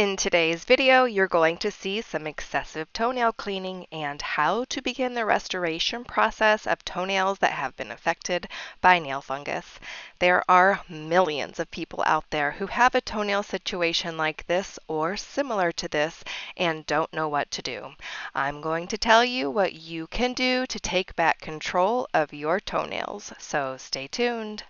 In today's video, you're going to see some excessive toenail cleaning and how to begin the restoration process of toenails that have been affected by nail fungus. There are millions of people out there who have a toenail situation like this or similar to this and don't know what to do. I'm going to tell you what you can do to take back control of your toenails, so stay tuned.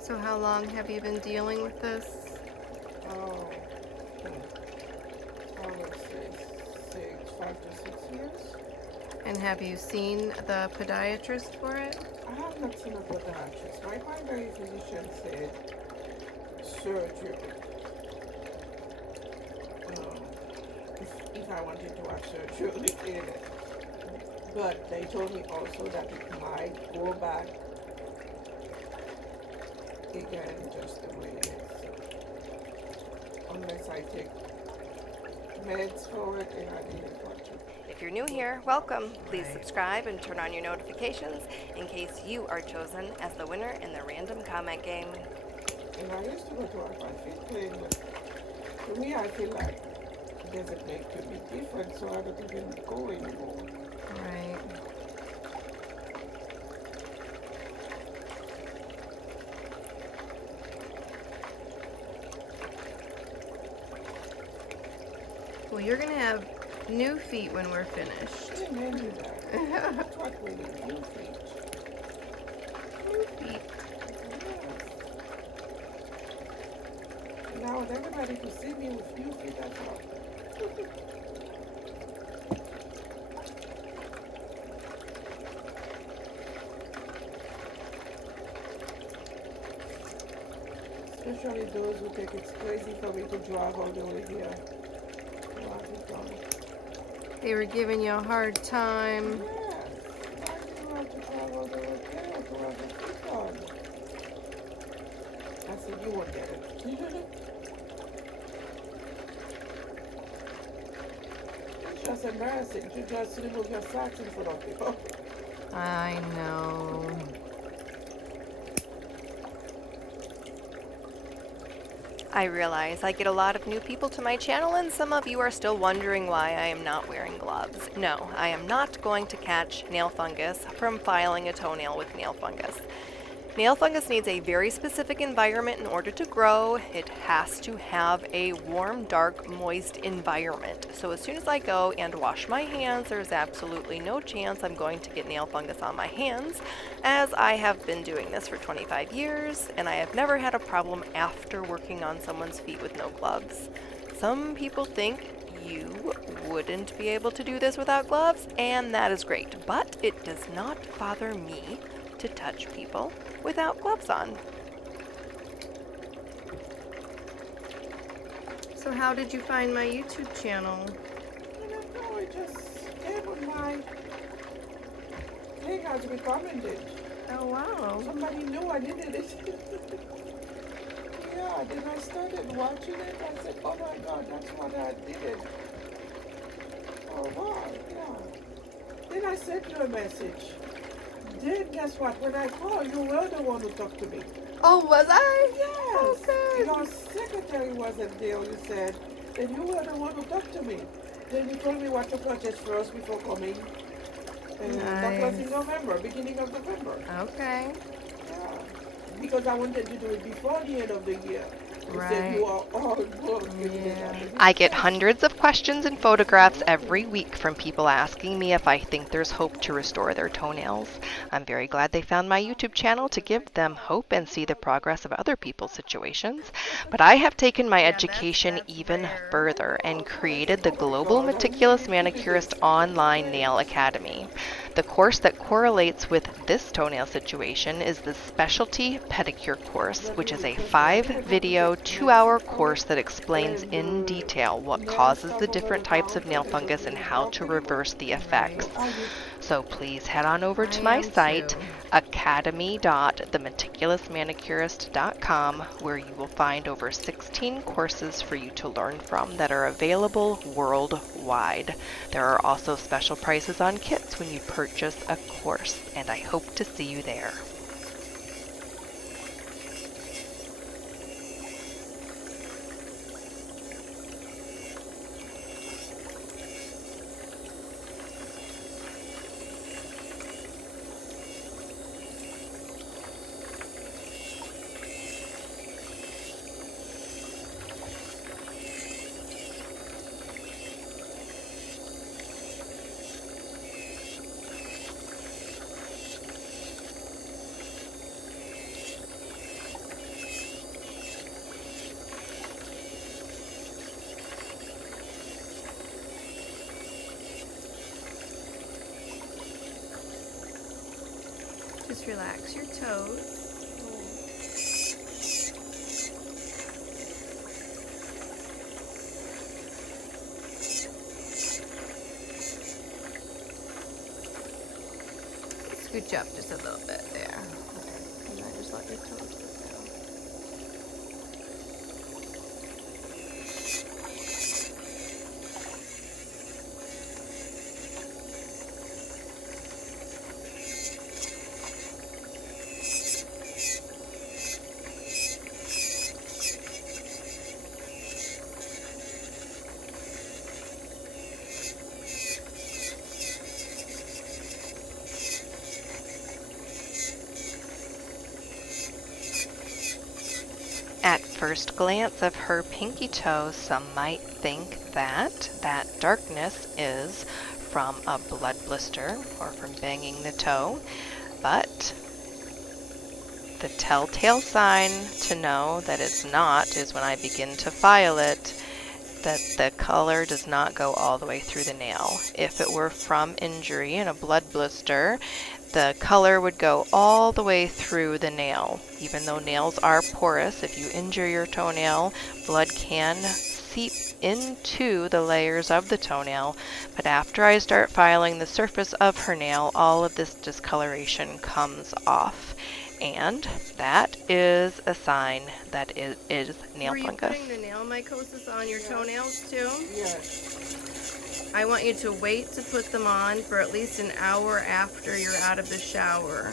So how long have you been dealing with this? Oh, I would say 5 to 6 years. And have you seen the podiatrist for it? I have not seen a podiatrist. My primary physician said surgery. Um, if I wanted to have surgery, they did it. But they told me also that it might go back again just the way it is. Unless I take meds for it, and I didn't want to. If you're new here, welcome. Please subscribe and turn on your notifications in case you are chosen as the winner in the random comment game. And I used to go to a fit clean, but for me, I feel like it doesn't make a big difference, so I don't even go anymore. Right. Well, you're going to have new feet when we're finished. Amen to that. That's what we need, new feet. New feet. Yes. Now, I want everybody to see me with new feet as well. Especially those who think it's crazy for me to drive all the way here. They were giving you a hard time. Yes. Why do you have to travel all the way there to have a fit on? I said, you won't get it. It's just embarrassing to just remove your socks in front of people. I know. I realize I get a lot of new people to my channel and some of you are still wondering why I am not wearing gloves. No, I am not going to catch nail fungus from filing a toenail with nail fungus. Nail fungus needs a very specific environment in order to grow. It has to have a warm, dark, moist environment. So as soon as I go and wash my hands, there's absolutely no chance I'm going to get nail fungus on my hands, as I have been doing this for 25 years, and I have never had a problem after working on someone's feet with no gloves. Some people think you wouldn't be able to do this without gloves, and that is great, but it does not bother me to touch people without gloves on. So how did you find my YouTube channel? I don't know, it just came on my thing as recommended. Oh wow. Somebody knew I needed it. Yeah, then I started watching it. I said, oh my God, that's what I did. Oh wow, yeah. Then I sent you a message. Then guess what? When I called, you were the one who talked to me. Oh, was I? Yes. Okay. Your secretary wasn't there, you said. Then you were the one who talked to me. Then you told me what to purchase first before coming. And that was in November, beginning of November. Okay. Yeah. Because I wanted to do it before the end of the year. You said you are all booked. Yeah. I get hundreds of questions and photographs every week from people asking me if I think there's hope to restore their toenails. I'm very glad they found my YouTube channel to give them hope and see the progress of other people's situations. But I have taken my education even further and created the Global Meticulous Manicurist Online Nail Academy. The course that correlates with this toenail situation is the Specialty Pedicure course, which is a 5-video, 2-hour course that explains in detail what causes the different types of nail fungus and how to reverse the effects. So please head on over to my site, academy.themeticulousmanicurist.com, where you will find over 16 courses for you to learn from that are available worldwide. There are also special prices on kits when you purchase a course, and I hope to see you there. Just relax your toes. Scooch up just a little bit there. And then just let your toes sit down. At first glance of her pinky toe, some might think that that darkness is from a blood blister or from banging the toe, but the telltale sign to know that it's not is when I begin to file it, that the color does not go all the way through the nail. If it were from injury and a blood blister, the color would go all the way through the nail. Even though nails are porous, if you injure your toenail, blood can seep into the layers of the toenail. But after I start filing the surface of her nail, all of this discoloration comes off. And that is a sign that it is nail Were you fungus. putting the nail mycosis on your toenails too? Yes. I want you to wait to put them on for at least an hour after you're out of the shower.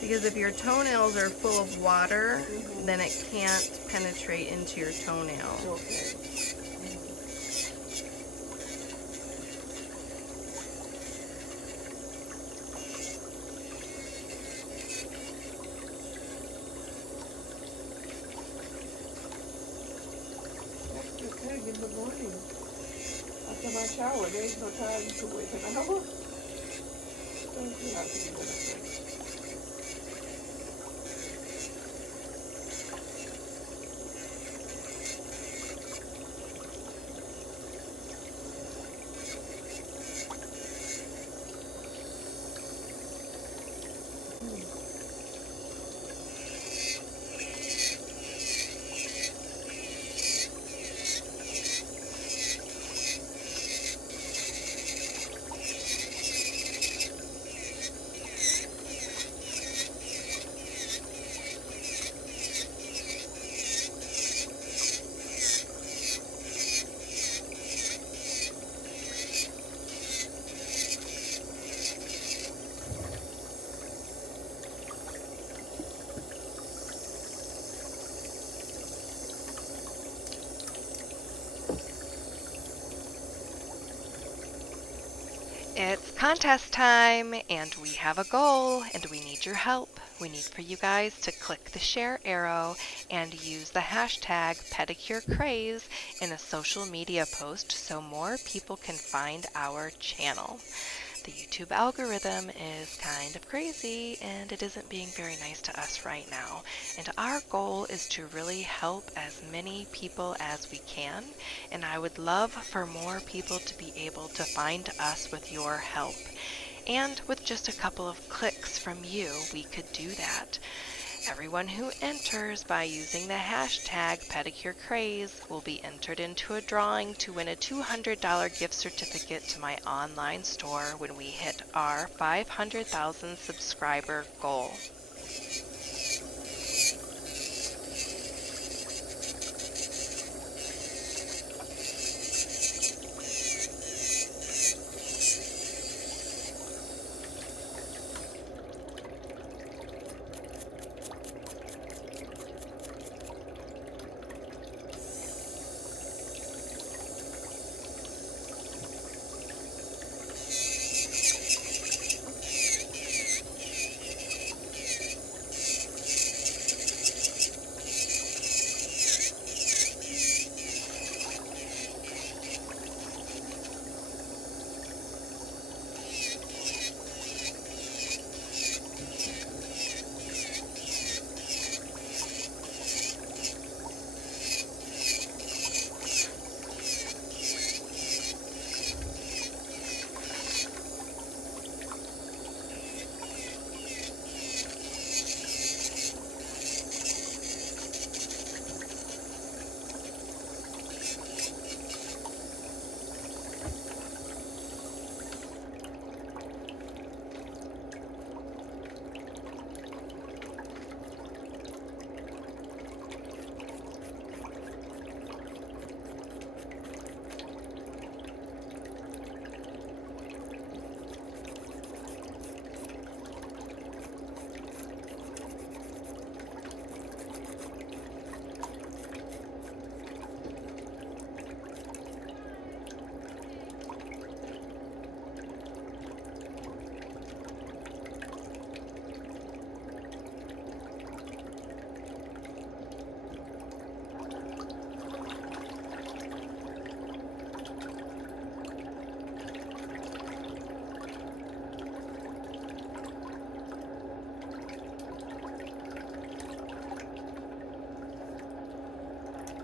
Because if your toenails are full of water, then it can't penetrate into your toenail. Okay. That's the thing in the morning. After my shower, there is no time to wait an hour. So you have to do that. It's contest time, and we have a goal, and we need your help. We need for you guys to click the share arrow and use the hashtag PedicureCraze in a social media post so more people can find our channel. The YouTube algorithm is kind of crazy, and it isn't being very nice to us right now. And our goal is to really help as many people as we can, and I would love for more people to be able to find us with your help. And with just a couple of clicks from you, we could do that. Everyone who enters by using the hashtag PedicureCraze will be entered into a drawing to win a $200 gift certificate to my online store when we hit our 500,000 subscriber goal.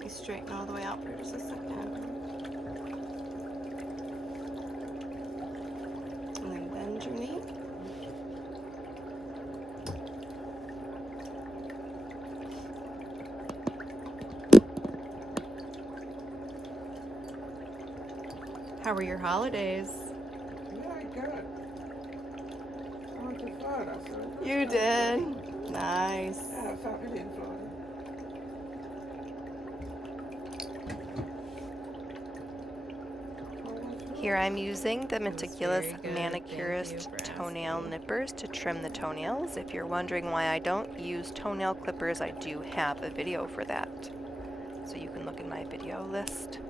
me straighten all the way out for just a second. And then bend your knee. How were your holidays? Yeah, good. I went to Florida, so it was You good. did? Nice. I have family in Florida. Here I'm using the Meticulous very good. Manicurist Thank you for toenail asking. nippers to trim the toenails. If you're wondering why I don't use toenail clippers, I do have a video for that. So you can look in my video list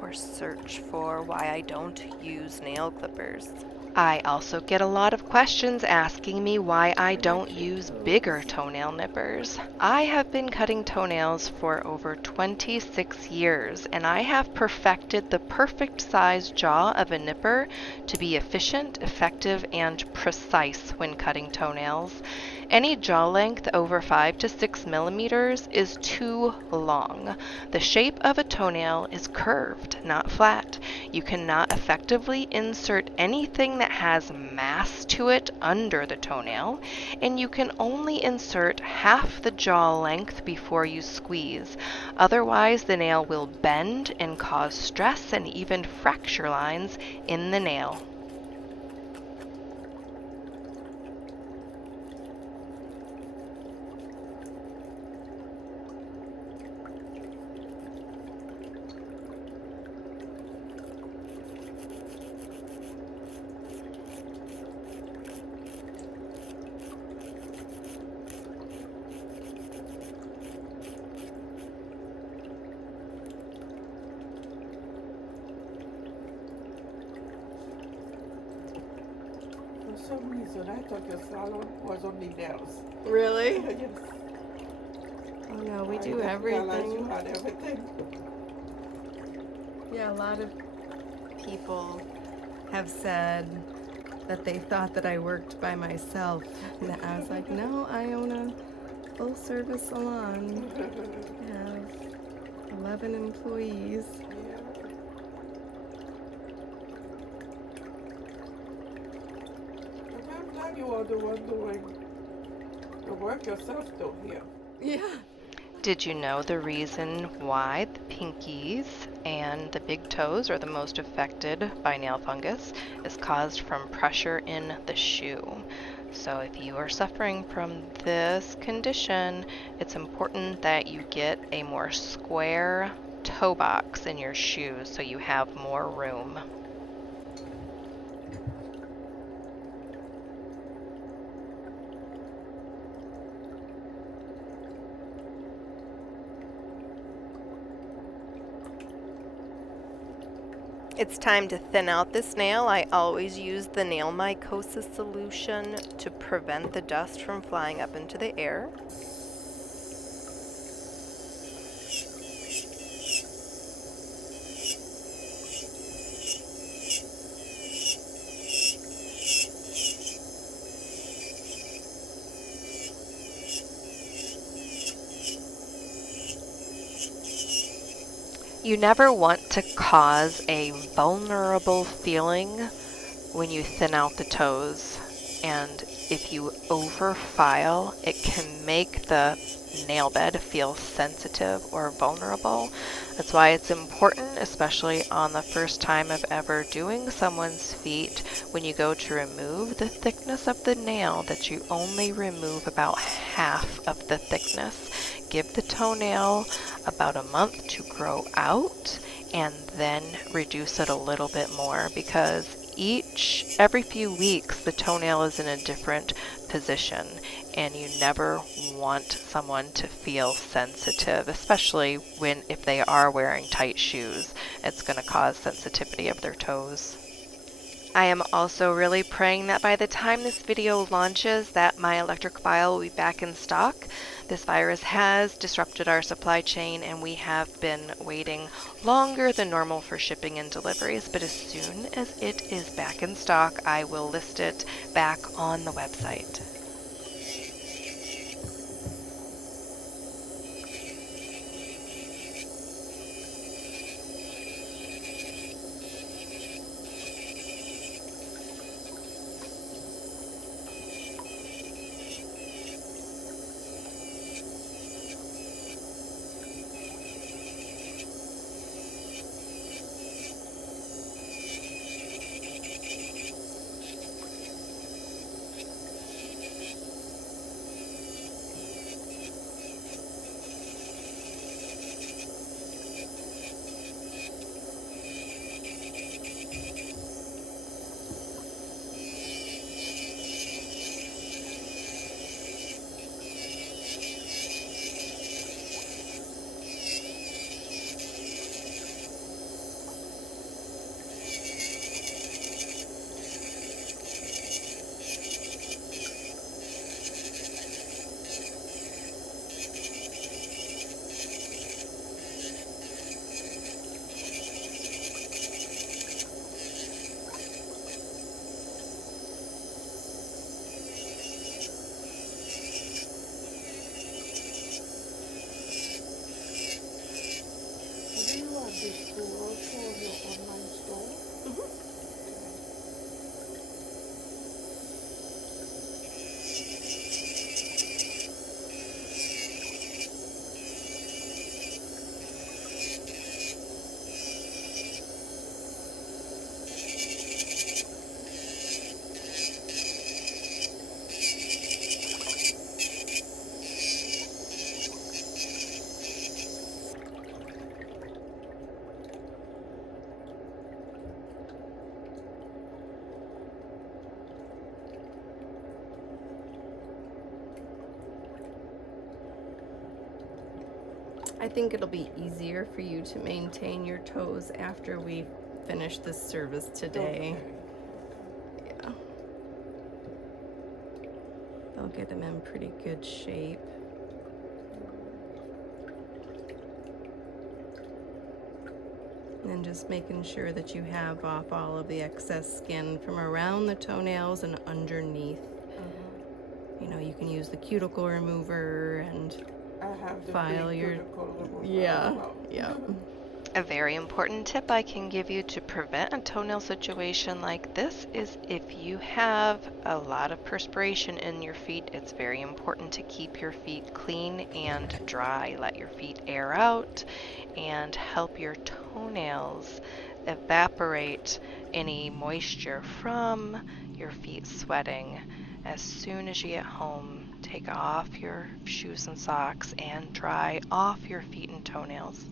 or search for why I don't use nail clippers. I also get a lot of questions asking me why I don't use bigger toenail nippers. I have been cutting toenails for over 26 years, and I have perfected the perfect size jaw of a nipper to be efficient, effective, and precise when cutting toenails. Any jaw length over 5 to 6 millimeters is too long. The shape of a toenail is curved, not flat. You cannot effectively insert anything that has mass to it under the toenail, and you can only insert half the jaw length before you squeeze. Otherwise, the nail will bend and cause stress and even fracture lines in the nail. For some reason, I thought your salon was only nails. Really? Yes. Oh no, we I do didn't realize you everything. had everything. Yeah, a lot of people have said that they thought that I worked by myself. And I was like, no, I own a full service salon. I have 11 employees. Yeah. But I'm glad you are the one doing the work yourself, though, here. Yeah. Did you know the reason why the pinkies and the big toes are the most affected by nail fungus is caused from pressure in the shoe? So if you are suffering from this condition, it's important that you get a more square toe box in your shoes so you have more room. It's time to thin out this nail. I always use the nail mycosis solution to prevent the dust from flying up into the air. You never want to cause a vulnerable feeling when you thin out the toes, and if you overfile, it can make the nail bed feel sensitive or vulnerable. That's why it's important, especially on the first time of ever doing someone's feet, when you go to remove the thickness of the nail, that you only remove about half of the thickness. Give the toenail about a month to grow out and then reduce it a little bit more, because every few weeks the toenail is in a different position, and you never want someone to feel sensitive, especially if they are wearing tight shoes. It's going to cause sensitivity of their toes. I am also really praying that by the time this video launches that my electric file will be back in stock. This virus has disrupted our supply chain, and we have been waiting longer than normal for shipping and deliveries, but as soon as it is back in stock, I will list it back on the website. I think it'll be easier for you to maintain your toes after we finish this service today. Okay. Yeah. They'll get them in pretty good shape. And just making sure that you have off all of the excess skin from around the toenails and underneath. You know, you can use the cuticle remover and I have the file big your cuticle remover yeah, as well. yeah. A very important tip I can give you to prevent a toenail situation like this is if you have a lot of perspiration in your feet, it's very important to keep your feet clean and dry. Let your feet air out and help your toenails evaporate any moisture from your feet sweating. As soon as you get home, take off your shoes and socks and dry off your feet and toenails.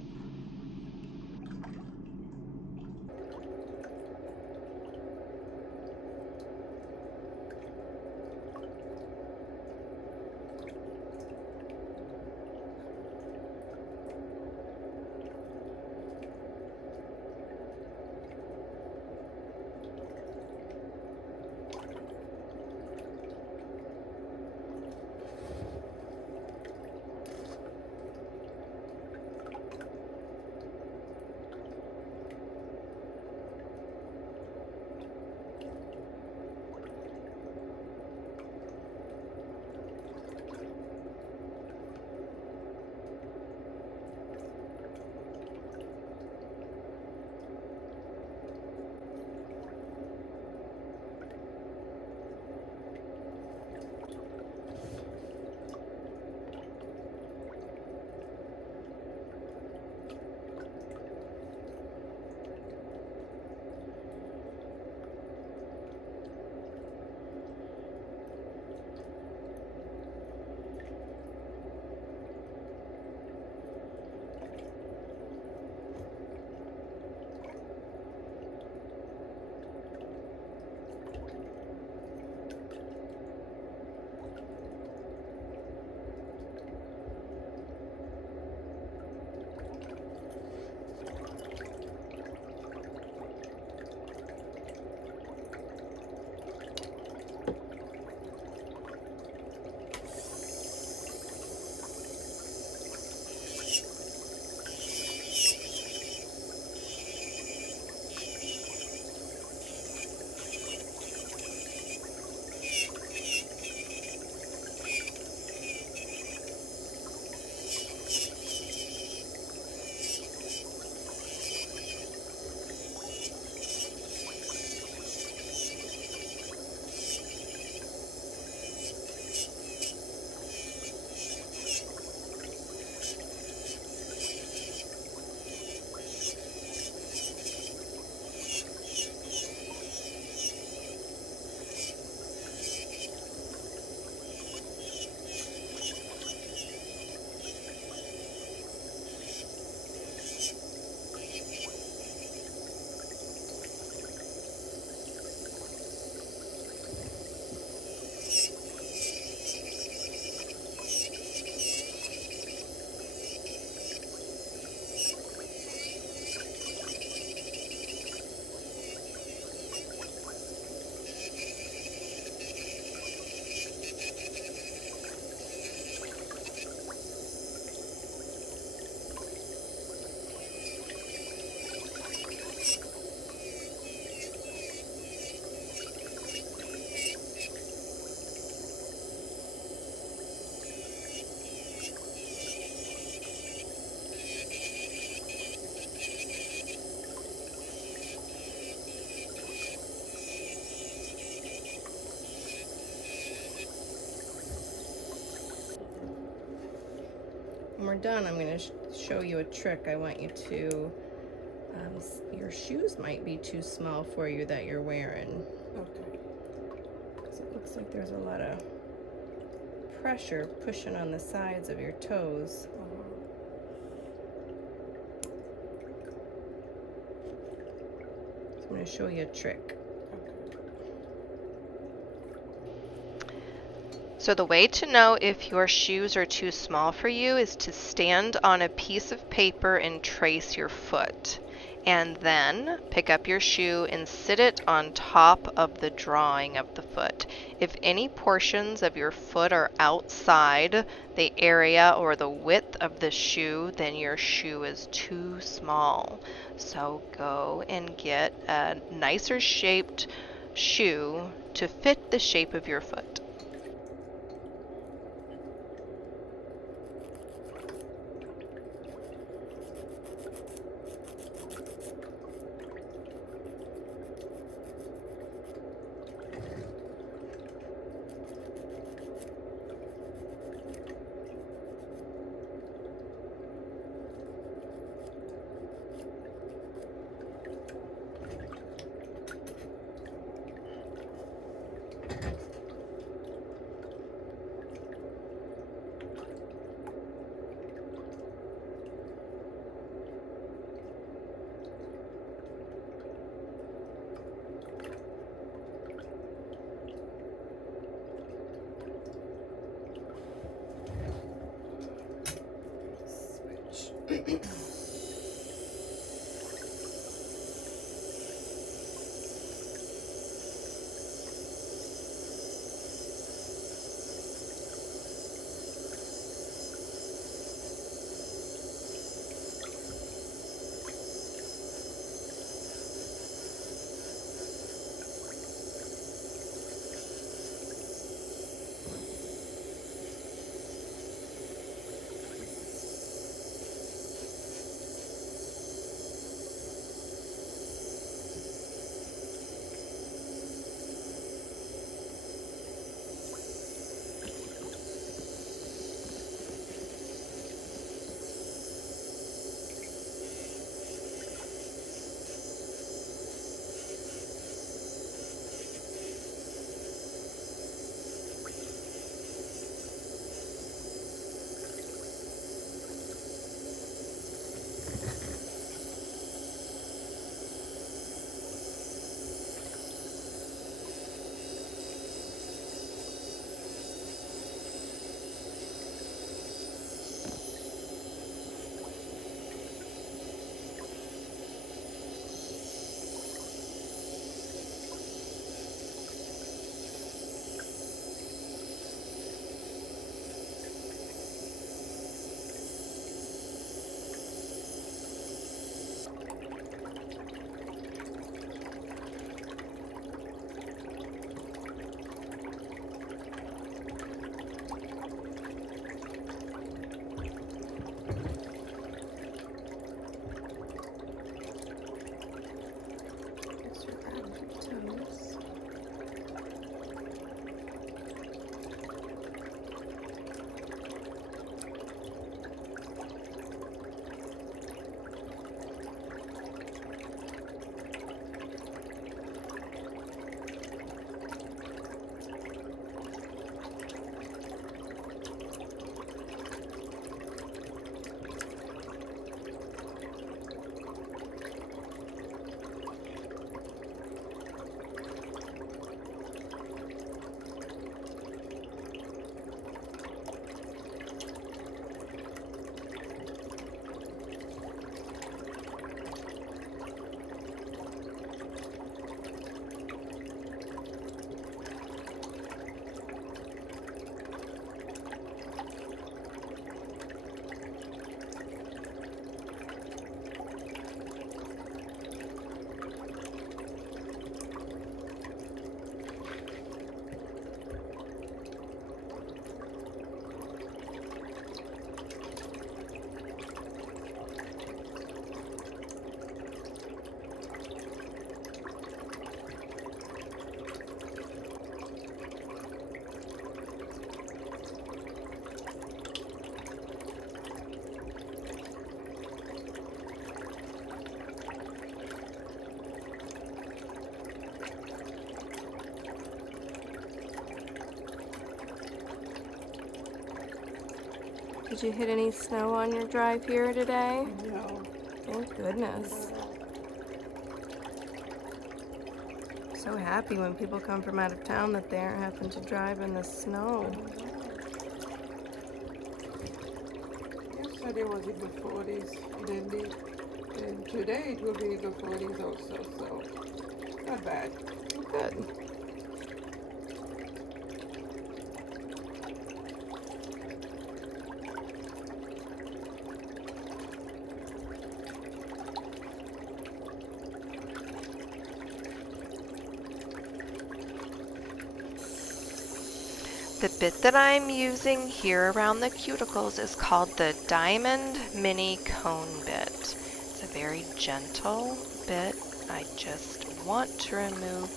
When we're done, I'm going to show you a trick. I want you to, your shoes might be too small for you that you're wearing. Okay. Because it looks like there's a lot of pressure pushing on the sides of your toes. So I'm going to show you a trick. So the way to know if your shoes are too small for you is to stand on a piece of paper and trace your foot. And then pick up your shoe and sit it on top of the drawing of the foot. If any portions of your foot are outside the area or the width of the shoe, then your shoe is too small. So go and get a nicer shaped shoe to fit the shape of your foot. Did you hit any snow on your drive here today? No. Thank goodness. So happy when people come from out of town that they aren't having to drive in the snow. Yesterday was in the 40s, and today it will be in the 40s also, so not bad. Good. The bit that I'm using here around the cuticles is called the Diamond Mini Cone Bit. It's a very gentle bit. I just want to remove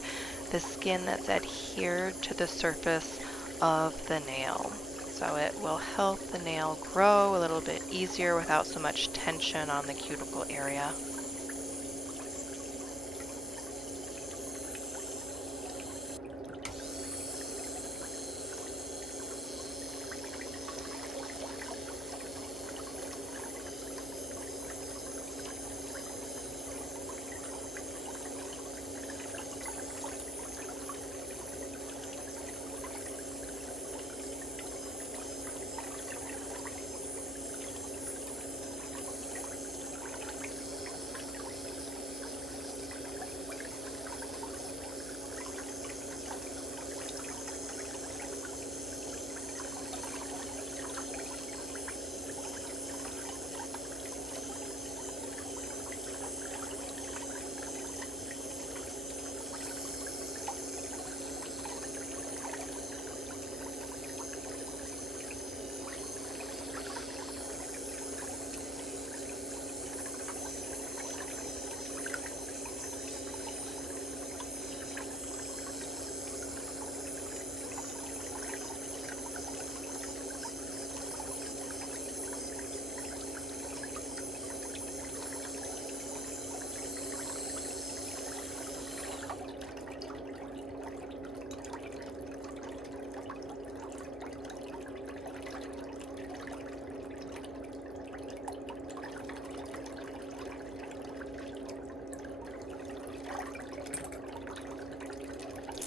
the skin that's adhered to the surface of the nail. So it will help the nail grow a little bit easier without so much tension on the cuticle area.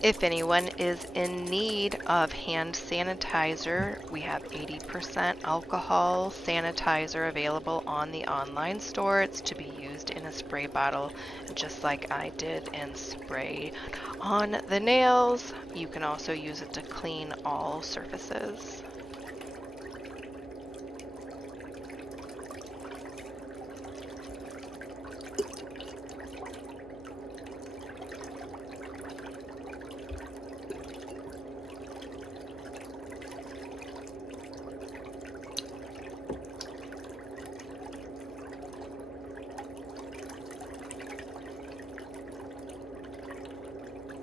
If anyone is in need of hand sanitizer, we have 80% alcohol sanitizer available on the online store. It's to be used in a spray bottle, just like I did and spray on the nails. You can also use it to clean all surfaces.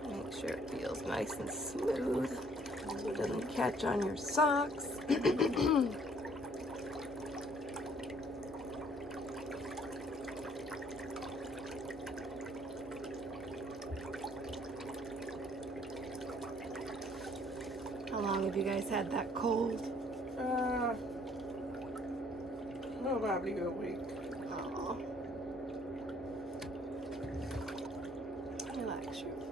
Make sure it feels nice and smooth so it doesn't catch on your socks. How long have you guys had that cold? Probably a week. Aw. Relax your foot.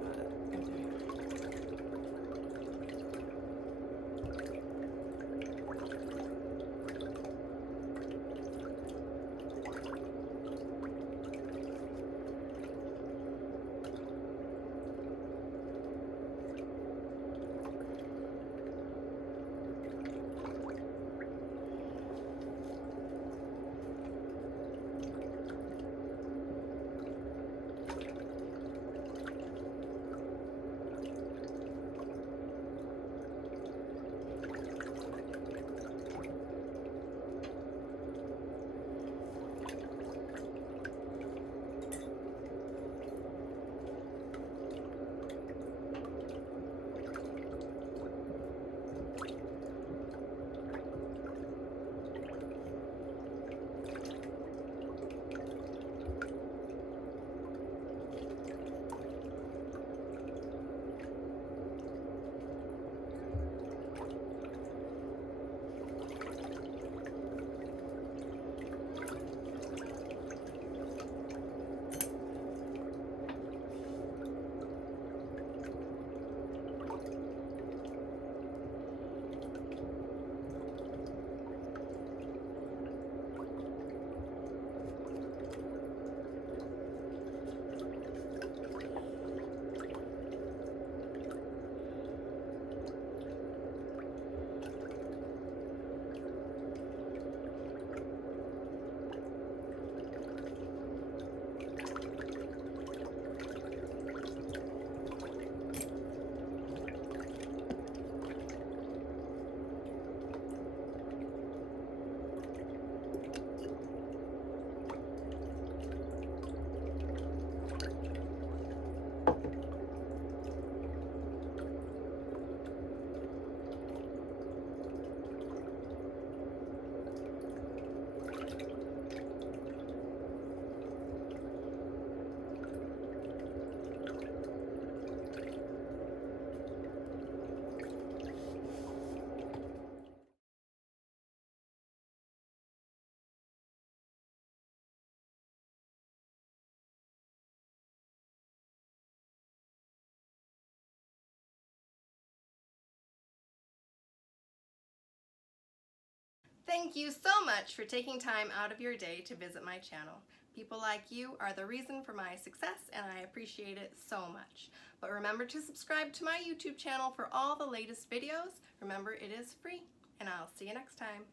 Thank you so much for taking time out of your day to visit my channel. People like you are the reason for my success, and I appreciate it so much. But remember to subscribe to my YouTube channel for all the latest videos. Remember, it is free, and I'll see you next time.